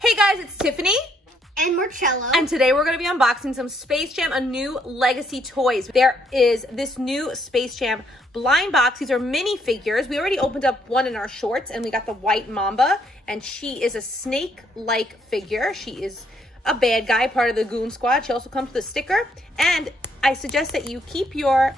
Hey guys, it's Tiffany. And Marcello. And today we're going to be unboxing some Space Jam, a new legacy toys. There is this new Space Jam blind box. These are mini figures. We already opened up one in our shorts and we got the white Mamba. And she is a snake-like figure. She is a bad guy, part of the Goon Squad. She also comes with a sticker. And I suggest that you keep your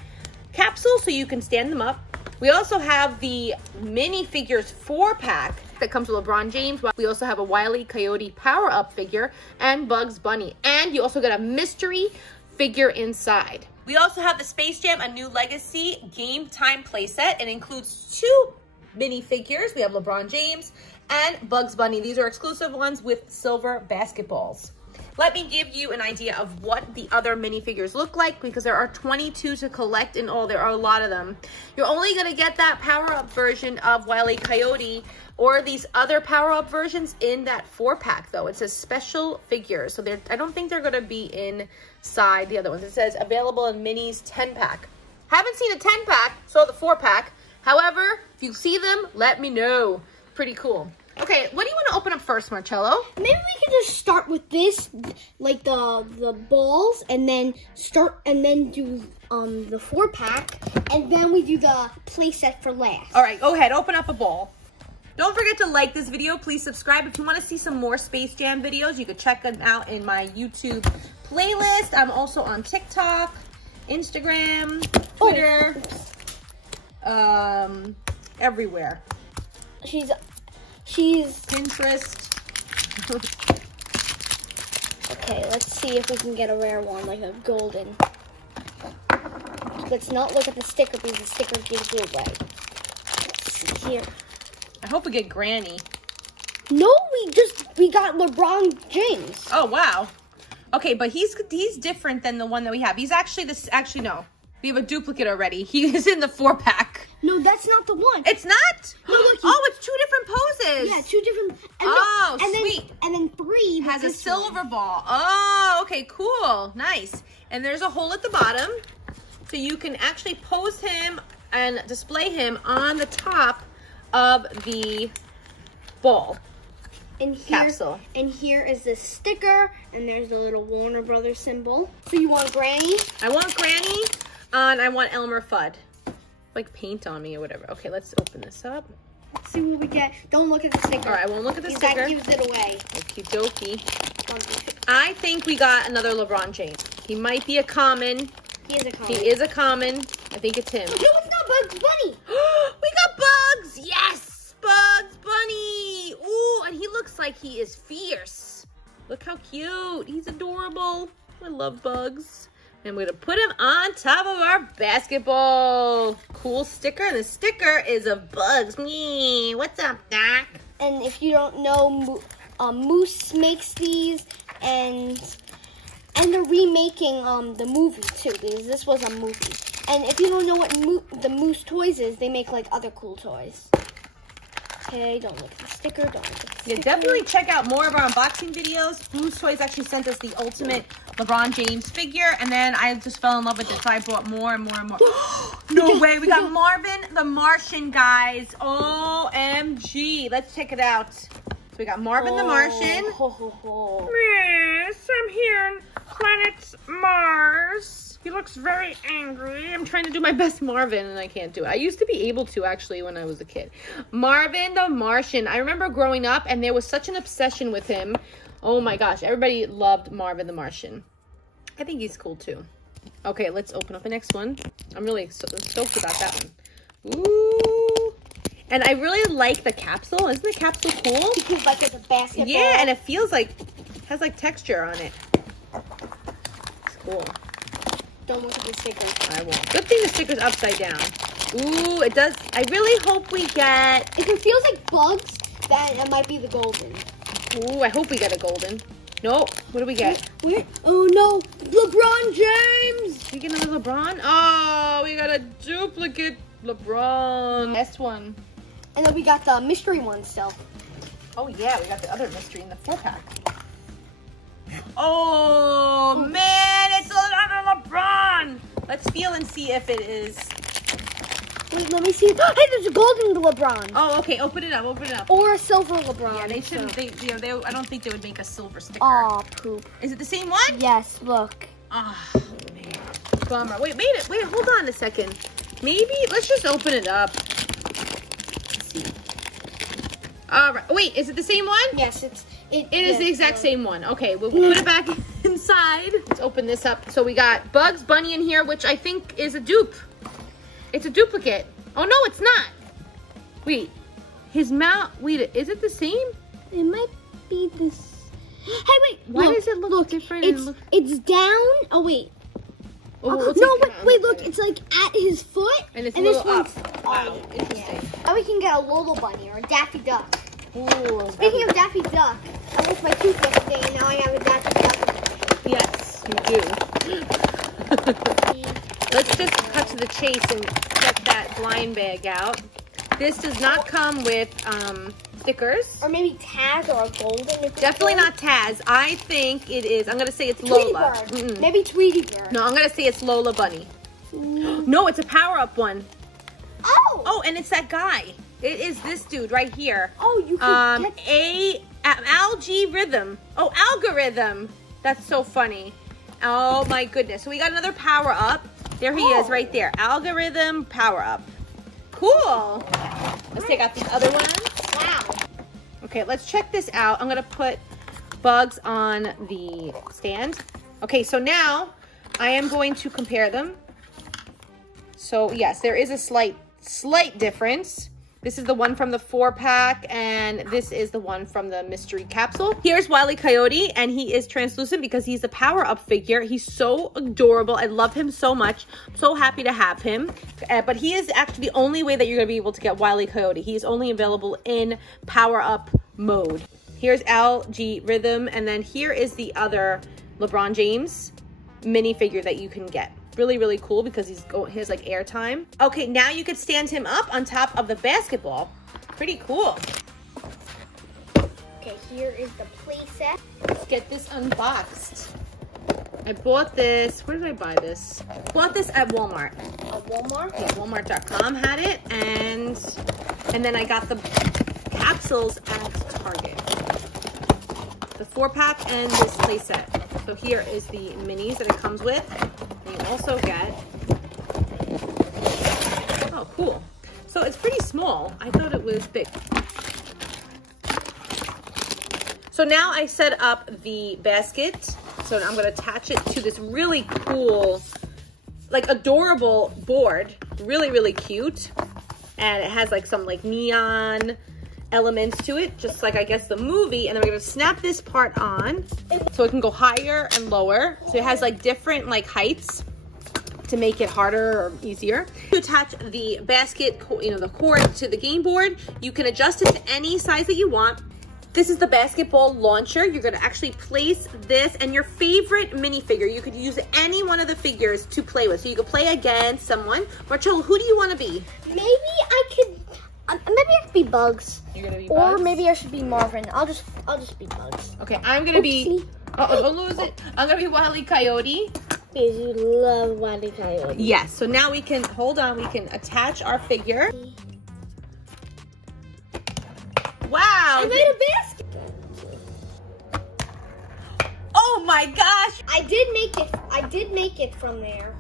capsules so you can stand them up. We also have the mini figures 4-pack that comes with LeBron James. We also have a Wile E. Coyote power-up figure and Bugs Bunny. And you also get a mystery figure inside. We also have the Space Jam, a new legacy game time playset. It includes 2 mini figures. We have LeBron James and Bugs Bunny. These are exclusive ones with silver basketballs. Let me give you an idea of what the other minifigures look like because there are 22 to collect in all. There are a lot of them. You're only going to get that power-up version of Wile E. Coyote or these other power-up versions in that 4-pack, though. It says special figures, so I don't think they're going to be inside the other ones. It says available in minis 10-pack. Haven't seen a 10-pack, saw the 4-pack. However, if you see them, let me know. Pretty cool. Okay, what do you want to open up first, Marcello? Maybe we can just start with this, like the balls, and then do the 4-pack, and then we do the playset for last. All right, go ahead, open up a ball. Don't forget to like this video. Please subscribe. If you want to see some more Space Jam videos, you can check them out in my YouTube playlist. I'm also on TikTok, Instagram, Twitter, everywhere. She's Pinterest. Okay, let's see if we can get a rare one, like a golden. Let's not look at the sticker because the sticker gives it away. Let's see here. I hope we get Granny. No, we got LeBron James. Oh wow. Okay, but he's different than the one that we have. He's actually no. We have a duplicate already. He is in the 4-pack. No, that's not the one. It's not? No, look, oh, it's 2 different poses. Yeah, 2 different. Sweet. And then 3 has a silver ball. Oh, okay, cool. Nice. And there's a hole at the bottom. So you can actually pose him and display him on the top of the ball. Capsule. And here is the sticker, and there's the little Warner Brothers symbol. So you want Granny? I want Granny, and I want Elmer Fudd. Like paint on me or whatever. Okay, let's open this up. Let's see what we get. Don't look at the sticker. All right, I won't look at the sticker. That gives it away. Okie dokie. I think we got another LeBron James. He might be a common. He is a common. He is a common. I think it's him. No, it's not Bugs Bunny. We got Bugs. Yes, Bugs Bunny. Ooh, and he looks like he is fierce. Look how cute. He's adorable. I love Bugs. And we're going to put him on top of our basketball. Cool sticker. And the sticker is of Bugs. Me. What's up, Doc? And if you don't know, Moose makes these, and they're remaking the movie too, because this was a movie. And if you don't know what the Moose Toys is, they make like other cool toys. Okay, don't look at the sticker. Don't look at the sticker. Yeah, definitely check out more of our unboxing videos. Moose Toys actually sent us the ultimate LeBron James figure, and then I just fell in love with it, so I bought more and more and more. No way, we got Marvin the Martian, guys. OMG. Let's check it out. So we got Marvin the Martian. Yes, I'm here on planet Mars. He looks very angry. I'm trying to do my best Marvin, and I can't do it. I used to be able to, actually, when I was a kid. Marvin the Martian. I remember growing up, and there was such an obsession with him. Oh, my gosh. Everybody loved Marvin the Martian. I think he's cool, too. Okay, let's open up the next one. I'm really stoked about that one. Ooh. And I really like the capsule. Isn't the capsule cool? Because like it's a basketball. Yeah, and it feels like, has like texture on it. It's cool. Don't look at the sticker. I won't. Good thing the sticker's upside down. Ooh, it does. I really hope we get... If it feels like Bugs, then it might be the golden. Ooh, I hope we get a golden. No, what do we get? Where? Oh no, LeBron James! We get another LeBron? Oh, we got a duplicate LeBron. Last one. And then we got the mystery one still. Oh yeah, we got the other mystery in the 4-pack. Oh man, it's another LeBron. Let's feel and see if it is Wait, let me see. Hey, there's a golden LeBron. Oh, okay. Open it up. Open it up. Or a silver LeBron. Yeah, they shouldn't. I don't think they would make a silver sticker. Aw, poop. Is it the same one? Yes, look. Oh, man. Bummer. Wait, hold on a second. Maybe, let's just open it up. Let's see. All right. Wait, is it the same one? Yes, it is the exact same one. Okay, we'll put it back inside. Let's open this up. So we got Bugs Bunny in here, which I think is a dupe. It's a duplicate. Oh, no, it's not. Wait, his mouth, wait, is it the same? It might be this. Hey, wait. Why does it look different? It's down. Oh, wait. Oh, no, wait, look. It's like at his foot. And it's a little up. Wow, interesting. Yeah. Now we can get a Lola Bunny or a Daffy Duck. Ooh, Speaking of Daffy Duck, I lost my tooth yesterday and now I have a Daffy Duck. Yes, you do. Let's just cut to the chase and get that blind bag out. This does not come with stickers. Or maybe Taz or a golden. Definitely not Taz. I think it is. I'm going to say it's Lola. Maybe Tweety Bird. No, I'm going to say it's Lola Bunny. No, it's a power-up one. Oh! Oh, and it's that guy. It is this dude right here. Oh, you can get... Algae Rhythm. Oh, Algorithm. That's so funny. Oh, my goodness. So we got another power-up. There he is right there. Algorithm power-up. Cool. Let's take out the other ones. Wow. Okay, let's check this out. I'm going to put Bugs on the stand. Okay, so now I am going to compare them. So, yes, there is a slight difference. This is the one from the 4-pack, and this is the one from the mystery capsule. Here's Wile E. Coyote, and he is translucent because he's a power-up figure. He's so adorable. I love him so much. I'm so happy to have him. But he is actually the only way that you're going to be able to get Wile E. Coyote. He's only available in power-up mode. Here's Algae Rhythm, and then here is the other LeBron James minifigure that you can get. Really, really cool because he has like airtime. Okay, now you could stand him up on top of the basketball. Pretty cool. Okay, here is the playset. Let's get this unboxed. I bought this, where did I buy this? Bought this at Walmart. At Walmart? Yeah, Walmart.com had it, and then I got the capsules at Target. The 4-pack and this playset. So here is the minis that it comes with. And you also get, oh, cool. So it's pretty small. I thought it was big. So now I set up the basket. So I'm gonna attach it to this really cool, like adorable board. Really, really cute. And it has like some like neon elements to it, just like I guess the movie. And then we're gonna snap this part on so it can go higher and lower. So it has like different like heights to make it harder or easier. To attach the basket, you know, the cord to the game board, you can adjust it to any size that you want. This is the basketball launcher. You're gonna actually place this and your favorite minifigure. You could use any one of the figures to play with. So you could play against someone. Marcello, who do you wanna be? Maybe I could be Bugs. You're gonna be Bugs? Or Bugs? maybe I should be Marvin. I'll just be Bugs. Okay, I'm gonna be, don't lose it. I'm gonna be Wile E. Coyote. Because you love Wile E. Coyote. Yes, so now we can, hold on, we can attach our figure. Wow. I made a basket. Oh my gosh. I did make it from there.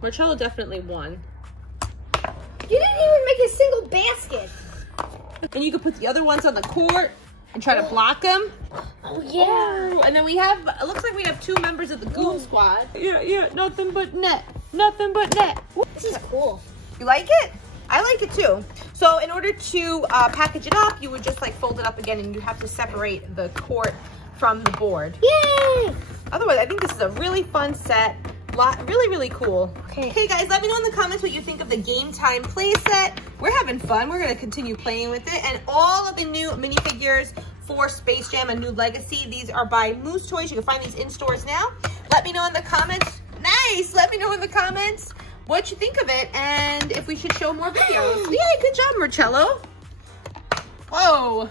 Marcello definitely won. You didn't even make a single basket. And you can put the other ones on the court and try to block them. Oh, yeah. Oh, and then we have, it looks like we have 2 members of the Goon Squad. Yeah, nothing but net. Nothing but net. This is cool. You like it? I like it too. So in order to package it up, you would just like fold it up again and you have to separate the court from the board. Yay! Otherwise, I think this is a really fun set. Really, really cool. Okay. Hey guys, let me know in the comments what you think of the Game Time play set. We're having fun. We're gonna continue playing with it. And all of the new minifigures for Space Jam: A New Legacy. These are by Moose Toys. You can find these in stores now. Let me know in the comments. Nice! Let me know in the comments what you think of it and if we should show more videos. Yeah, good job, Marcello. Whoa.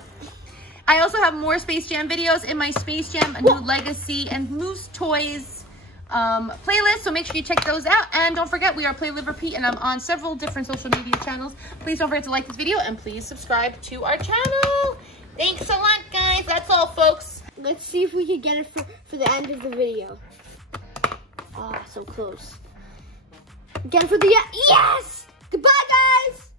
I also have more Space Jam videos in my Space Jam: A New Legacy and Moose Toys playlists, so make sure you check those out. And don't forget, we are Play, Live, Repeat, and I'm on several different social media channels. Please don't forget to like this video, and please subscribe to our channel. Thanks a lot, guys. That's all, folks. Let's see if we can get it for the end of the video. Ah, so close. Get it for the yes! Goodbye, guys!